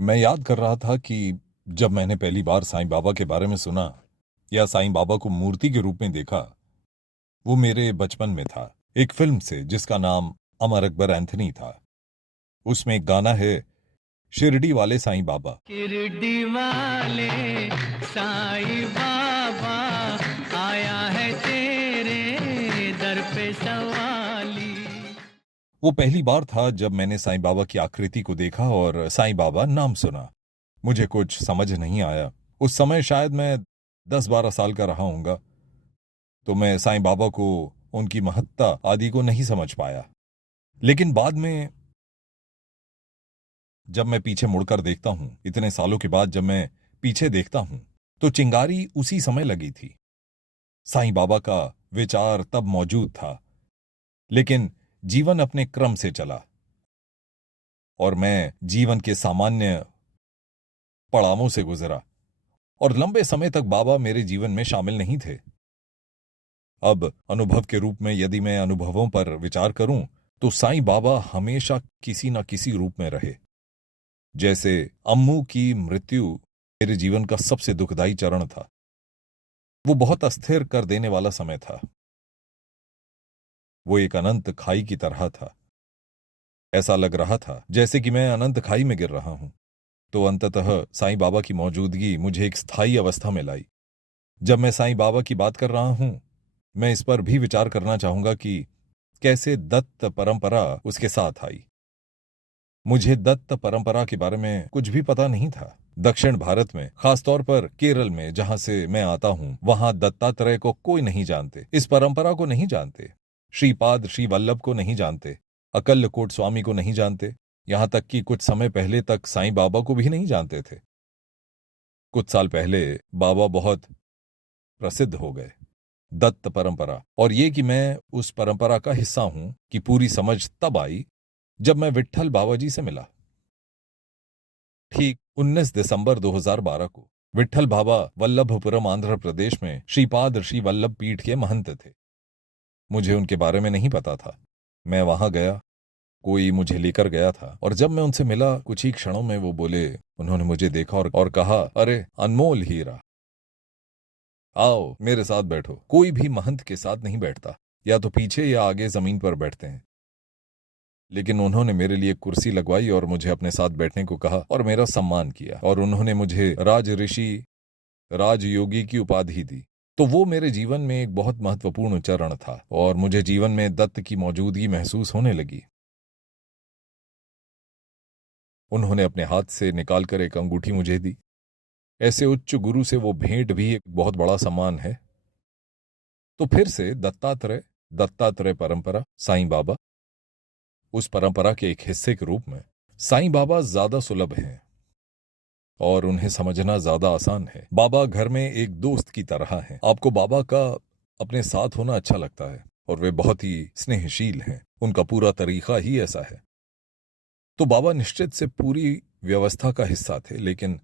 मैं याद कर रहा था कि जब मैंने पहली बार साईं बाबा के बारे में सुना या साईं बाबा को मूर्ति के रूप में देखा, वो मेरे बचपन में था। एक फिल्म से जिसका नाम अमर अकबर एंथनी था। उसमें एक गाना है, शिरडी वाले साईं बाबा। शिरडी वाले साईं बाबा आया है तेरे दर पे सवाली। वो पहली बार था जब मैंने साईं बाबा की आकृति को देखा और साईं बाबा नाम सुना। मुझे कुछ समझ नहीं आया। उस समय शायद मैं 10-12 साल का रहा हूंगा, तो मैं साईं बाबा को, उनकी महत्ता आदि को नहीं समझ पाया। लेकिन बाद में जब मैं पीछे मुड़कर देखता हूं, इतने सालों के बाद जब मैं पीछे देखता हूं, तो चिंगारी उसी समय लगी थी। साईं बाबा का विचार तब मौजूद था, लेकिन जीवन अपने क्रम से चला और मैं जीवन के सामान्य पड़ावों से गुजरा और लंबे समय तक बाबा मेरे जीवन में शामिल नहीं थे। अब अनुभव के रूप में यदि मैं अनुभवों पर विचार करूं, तो साईं बाबा हमेशा किसी न किसी रूप में रहे। जैसे अम्मू की मृत्यु मेरे जीवन का सबसे दुखदाई चरण था। वो बहुत अस्थिर कर देने वाला समय था। वो एक अनंत खाई की तरह था। ऐसा लग रहा था जैसे कि मैं अनंत खाई में गिर रहा हूं। तो अंततः साईं बाबा की मौजूदगी मुझे एक स्थायी अवस्था में लाई। जब मैं साईं बाबा की बात कर रहा हूं, मैं इस पर भी विचार करना चाहूंगा कि कैसे दत्त परंपरा उसके साथ आई। मुझे दत्त परंपरा के बारे में कुछ भी पता नहीं था। दक्षिण भारत में, खासतौर पर केरल में जहां से मैं आता हूं, वहां दत्तात्रेय को कोई नहीं जानते, इस परंपरा को नहीं जानते, श्रीपाद श्री वल्लभ को नहीं जानते, अकल्लकोट स्वामी को नहीं जानते, यहां तक कि कुछ समय पहले तक साईं बाबा को भी नहीं जानते थे। कुछ साल पहले बाबा बहुत प्रसिद्ध हो गए। दत्त परंपरा, और ये कि मैं उस परंपरा का हिस्सा हूं, कि पूरी समझ तब आई जब मैं विट्ठल बाबाजी से मिला। ठीक 19 दिसंबर 2012 को विट्ठल बाबा वल्लभपुरम आंध्र प्रदेश में श्रीपाद श्री वल्लभ पीठ के महंत थे। मुझे उनके बारे में नहीं पता था। मैं वहां गया, कोई मुझे लेकर गया था, और जब मैं उनसे मिला कुछ ही क्षणों में वो बोले, उन्होंने मुझे देखा और कहा, अरे अनमोल हीरा, आओ मेरे साथ बैठो। कोई भी महंत के साथ नहीं बैठता, या तो पीछे या आगे जमीन पर बैठते हैं। लेकिन उन्होंने मेरे लिए कुर्सी लगवाई और मुझे अपने साथ बैठने को कहा और मेरा सम्मान किया, और उन्होंने मुझे राज ऋषि, राजयोगी की उपाधि दी। तो वो मेरे जीवन में एक बहुत महत्वपूर्ण चरण था और मुझे जीवन में दत्त की मौजूदगी महसूस होने लगी। उन्होंने अपने हाथ से निकालकर एक अंगूठी मुझे दी। ऐसे उच्च गुरु से वो भेंट भी एक बहुत बड़ा सम्मान है। तो फिर से दत्तात्रेय, दत्तात्रेय परंपरा, साईं बाबा, उस परंपरा के एक हिस्से के रूप में साईं बाबा ज्यादा सुलभ हैं और उन्हें समझना ज्यादा आसान है। बाबा घर में एक दोस्त की तरह हैं। आपको बाबा का अपने साथ होना अच्छा लगता है और वे बहुत ही स्नेहशील हैं। उनका पूरा तरीका ही ऐसा है। तो बाबा निश्चित से पूरी व्यवस्था का हिस्सा थे, लेकिन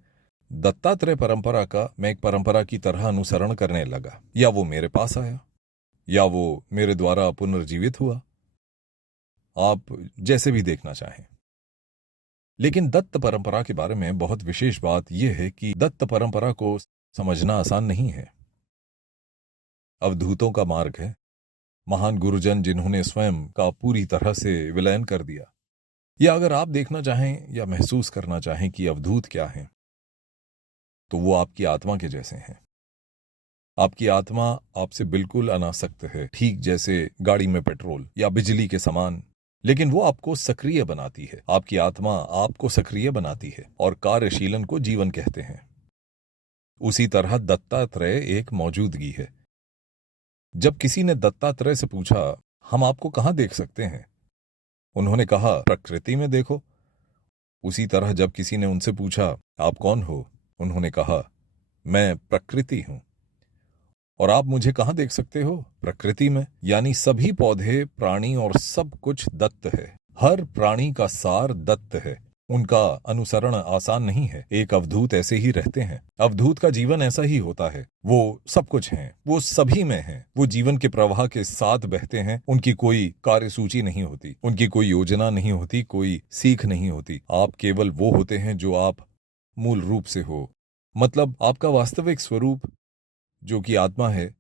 दत्तात्रेय परंपरा का मैं एक परंपरा की तरह अनुसरण करने लगा। या वो मेरे पास आया, या वो मेरे द्वारा पुनर्जीवित हुआ, आप जैसे भी देखना चाहें। लेकिन दत्त परंपरा के बारे में बहुत विशेष बात यह है कि दत्त परंपरा को समझना आसान नहीं है। अवधूतों का मार्ग है, महान गुरुजन जिन्होंने स्वयं का पूरी तरह से विलयन कर दिया। या अगर आप देखना चाहें या महसूस करना चाहें कि अवधूत क्या है, तो वो आपकी आत्मा के जैसे हैं। आपकी आत्मा आपसे बिल्कुल अनासक्त है, ठीक जैसे गाड़ी में पेट्रोल या बिजली के समान, लेकिन वो आपको सक्रिय बनाती है। आपकी आत्मा आपको सक्रिय बनाती है और कार्यशीलन को जीवन कहते हैं। उसी तरह दत्तात्रेय एक मौजूदगी है। जब किसी ने दत्तात्रेय से पूछा, हम आपको कहां देख सकते हैं, उन्होंने कहा, प्रकृति में देखो। उसी तरह जब किसी ने उनसे पूछा, आप कौन हो, उन्होंने कहा, मैं प्रकृति हूं। और आप मुझे कहां देख सकते हो, प्रकृति में। यानी सभी पौधे, प्राणी और सब कुछ दत्त है। हर प्राणी का सार दत्त है। उनका अनुसरण आसान नहीं है। एक अवधूत ऐसे ही रहते हैं। अवधूत का जीवन ऐसा ही होता है। वो सब कुछ हैं, वो सभी में हैं। वो जीवन के प्रवाह के साथ बहते हैं। उनकी कोई कार्यसूची नहीं होती, उनकी कोई योजना नहीं होती, कोई सीख नहीं होती। आप केवल वो होते हैं जो आप मूल रूप से हो, मतलब आपका वास्तविक स्वरूप जो कि आत्मा है।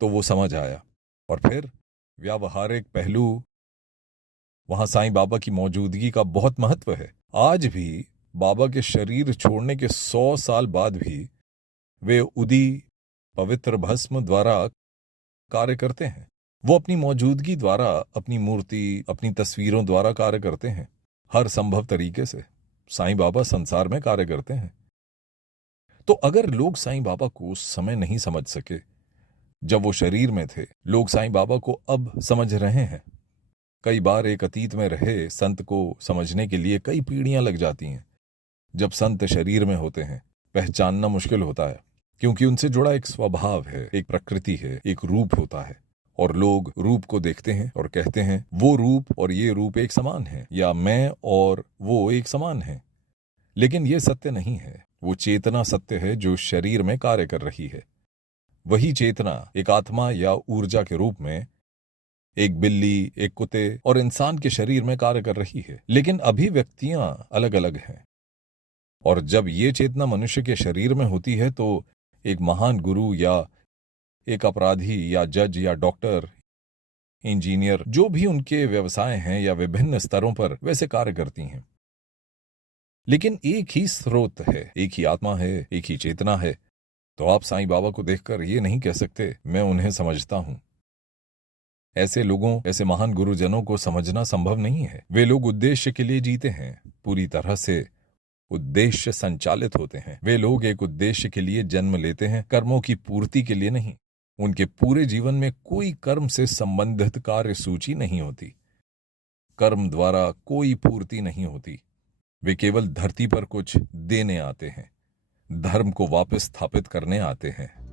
तो वो समझ आया। और फिर व्यावहारिक पहलू, वहां साईं बाबा की मौजूदगी का बहुत महत्व है। आज भी बाबा के शरीर छोड़ने के 100 साल बाद भी वे उदी पवित्र भस्म द्वारा कार्य करते हैं। वो अपनी मौजूदगी द्वारा, अपनी मूर्ति, अपनी तस्वीरों द्वारा कार्य करते हैं। हर संभव तरीके से साईं बाबा संसार में कार्य करते हैं। तो अगर लोग साईं बाबा को उस समय नहीं समझ सके जब वो शरीर में थे, लोग साईं बाबा को अब समझ रहे हैं। कई बार एक अतीत में रहे संत को समझने के लिए कई पीढ़ियां लग जाती हैं। जब संत शरीर में होते हैं, पहचानना मुश्किल होता है, क्योंकि उनसे जुड़ा एक स्वभाव है, एक प्रकृति है, एक रूप होता है। और लोग रूप को देखते हैं और कहते हैं वो रूप और ये रूप एक समान है, या मैं और वो एक समान है। लेकिन ये सत्य नहीं है। वो चेतना सत्य है जो शरीर में कार्य कर रही है। वही चेतना एक आत्मा या ऊर्जा के रूप में एक बिल्ली, एक कुत्ते और इंसान के शरीर में कार्य कर रही है। लेकिन अभिव्यक्तियां अलग अलग हैं। और जब ये चेतना मनुष्य के शरीर में होती है तो एक महान गुरु या एक अपराधी या जज या डॉक्टर, इंजीनियर, जो भी उनके व्यवसाय हैं या विभिन्न स्तरों पर वैसे कार्य करती हैं। लेकिन एक ही स्रोत है, एक ही आत्मा है, एक ही चेतना है। तो आप साईं बाबा को देखकर ये नहीं कह सकते मैं उन्हें समझता हूं। ऐसे लोगों, ऐसे महान गुरुजनों को समझना संभव नहीं है। वे लोग उद्देश्य के लिए जीते हैं, पूरी तरह से उद्देश्य संचालित होते हैं। वे लोग एक उद्देश्य के लिए जन्म लेते हैं, कर्मों की पूर्ति के लिए नहीं। उनके पूरे जीवन में कोई कर्म से संबंधित कार्य सूची नहीं होती। कर्म द्वारा कोई पूर्ति नहीं होती। वे केवल धरती पर कुछ देने आते हैं, धर्म को वापस स्थापित करने आते हैं।